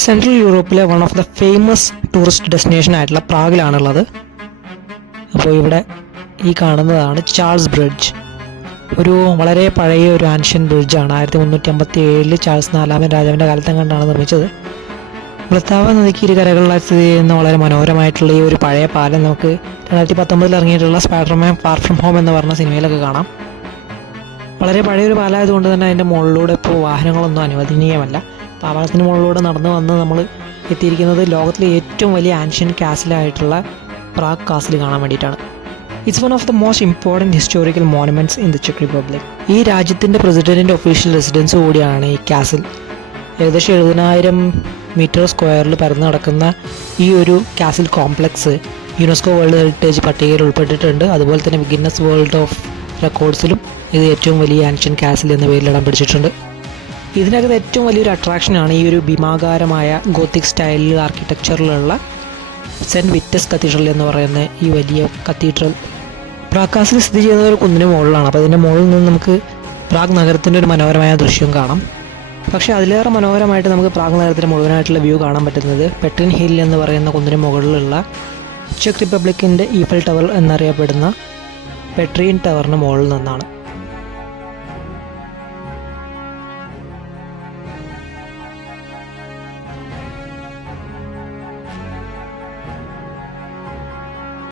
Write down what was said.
Central യൂറോപ്പിലെ one of the famous tourist destination ആയിട്ടുള്ള പ്രാഗിലാണുള്ളത്. അപ്പോൾ ഇവിടെ ഈ കാണുന്നതാണ് ചാൾസ് ബ്രിഡ്ജ്. ഒരു വളരെ പഴയ ഒരു ആൻഷ്യൻ ബ്രിഡ്ജാണ്. 1357 ചാൾസ് നാലാമൻ രാജാവിൻ്റെ കാലത്തും കണ്ടാണ് നിർമ്മിച്ചത്. വൃത്താവ നദിക്ക് ഇരുകരകളിലായി സ്ഥിതി ചെയ്യുന്ന വളരെ മനോഹരമായിട്ടുള്ള ഈ ഒരു പഴയ പാലം നമുക്ക് 2019 ഇറങ്ങിയിട്ടുള്ള സ്പൈഡർമാൻ ഫാർ ഫ്രം ഹോം എന്ന് പറഞ്ഞ സിനിമയിലൊക്കെ കാണാം. വളരെ പഴയൊരു പാലമായതുകൊണ്ട് തന്നെ അതിൻ്റെ മുകളിലൂടെ ഇപ്പോൾ വാഹനങ്ങളൊന്നും അനുവദനീയമല്ല. പാലത്തിന് മുകളിലൂടെ നടന്നു വന്ന് നമ്മൾ എത്തിയിരിക്കുന്നത് ലോകത്തിലെ ഏറ്റവും വലിയ ആൻഷ്യൻ കാസിലായിട്ടുള്ള പ്രാഗ് കാസിൽ കാണാൻ വേണ്ടിയിട്ടാണ്. It's one of the most important historical monuments in the cheque republic. ഈ രാജ്യത്തിൻ്റെ പ്രസിഡൻറ്റിൻ്റെ ഒഫീഷ്യൽ റെസിഡൻസ് കൂടിയാണ് ഈ കാസിൽ. ഏകദേശം 70,000 മീറ്റർ സ്ക്വയറിൽ പരന്നു നടക്കുന്ന ഈ ഒരു castle complex UNESCO world heritage പട്ടികയിൽ ഉൾപ്പെട്ടിട്ടുണ്ട്. അതുപോലെ തന്നെ ഗിന്നസ് വേൾഡ് ഓഫ് റെക്കോർഡ്സിലും ഇത് ഏറ്റവും വലിയ ആൻഷ്യൻ കാസിൽ എന്ന പേരിൽ ഇടം പിടിച്ചിട്ടുണ്ട്. ഇതിനകത്ത് ഏറ്റവും വലിയൊരു അട്രാക്ഷനാണ് ഈ ഒരു ഭീമാകാരമായ ഗോത്തിക് സ്റ്റൈലിൽ ആർക്കിടെക്ചറിലുള്ള സെൻറ്റ് വിറ്റസ് കത്തീഡ്രൽ എന്ന് പറയുന്ന ഈ വലിയ കത്തീഡ്രൽ. പ്രാഗ് കാസിൽ സ്ഥിതി ചെയ്യുന്ന ഒരു കുന്നിന് മുകളിലാണ്. അപ്പോൾ അതിൻ്റെ മുകളിൽ നിന്ന് നമുക്ക് പ്രാഗ് നഗരത്തിൻ്റെ ഒരു മനോഹരമായ ദൃശ്യം കാണാം. പക്ഷേ അതിലേറെ മനോഹരമായിട്ട് നമുക്ക് പ്രാഗ് നഗരത്തിൻ്റെ മുഴുവനായിട്ടുള്ള വ്യൂ കാണാൻ പറ്റുന്നത് പെട്രിൻ ഹിൽ എന്ന് പറയുന്ന കുന്നിന് മുകളിലുള്ള ചെക്ക് റിപ്പബ്ലിക്കിൻ്റെ ഈഫൽ ടവർ എന്നറിയപ്പെടുന്ന പെട്രീൻ ടവറിന് മുകളിൽ നിന്നാണ്.